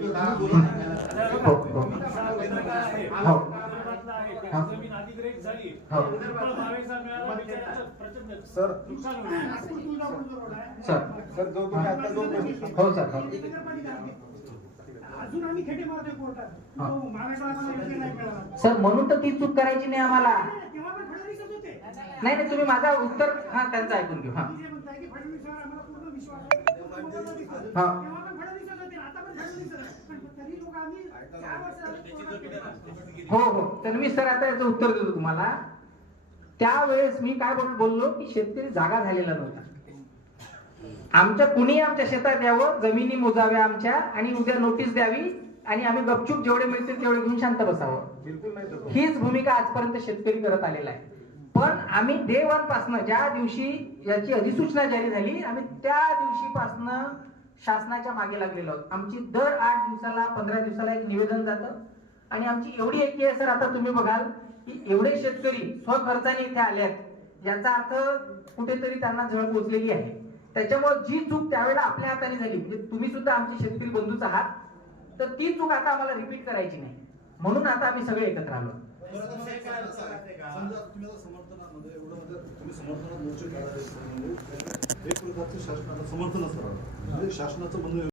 हो हो हो जमीन अधिग्रहित झाली हो सर सर सर जो तुम्ही आता जो हो सर हो अजून आम्ही खेटे मारतोय कोर्टात महाराष्ट्राला सर म्हणून तर ती चूक करायची नाही आम्हाला. तेव्हा पण फडणवीसच होते. नाही नाही तुम्ही माझा उत्तर हा त्यांचं ऐकून घेऊ. हा तुम्ही जे म्हणताय की फडणवीसवर आम्हाला पूर्ण विश्वास आहे. तेव्हा पण फडणवीसच होते, आता पण फडणवीसच आहे. पण तरी लोक आम्ही 4 वर्ष झाली. हो हो तन्वी सर आता याचं उत्तर देतो तुम्हाला. त्यावेळेस मी काय बोललो की शेतकरी जागा झालेला नव्हता. आमच्या कुणी आमच्या शेतात यावं, जमिनी मोजाव्या आमच्या आणि उद्या नोटीस द्यावी आणि आम्ही गपचूप जेवढे मिळतील तेवढे घेऊन शांत बसावं. बिलकुल नाही. हीच भूमिका आजपर्यंत शेतकरी करत आलेला आहे. पण आम्ही डे 1 पासनं ज्या दिवशी याची अधिसूचना जारी झाली आम्ही त्या दिवशीपासनं शासनाच्या मागे लागलेलो आहोत. आमची दर 8 दिवसाला 15 दिवसाला एक निवेदन जातं आणि आमची एवढी एकी आहे सर. आता तुम्ही बघाल की एवढे शेतकरी स्वखर्चाने इथे आले आहेत याचा अर्थ कुठेतरी त्यांना झळ पोचलेली आहे. त्याच्यामुळे जी चूक त्यावेळेला आपल्या हाताने झाली म्हणजे तुम्ही सुद्धा आमचे शेतकरी बंधूच आहात तर ती चूक आता आम्हाला रिपीट करायची नाही म्हणून आता आम्ही सगळे एकत्र आलो. समजा तुम्ही समर्थनामध्ये एवढं तुम्ही समर्थनात मोर्चे काढायचे म्हणजे एक प्रकारचं शासनाला समर्थनच करावं म्हणजे शासनाचं बंधू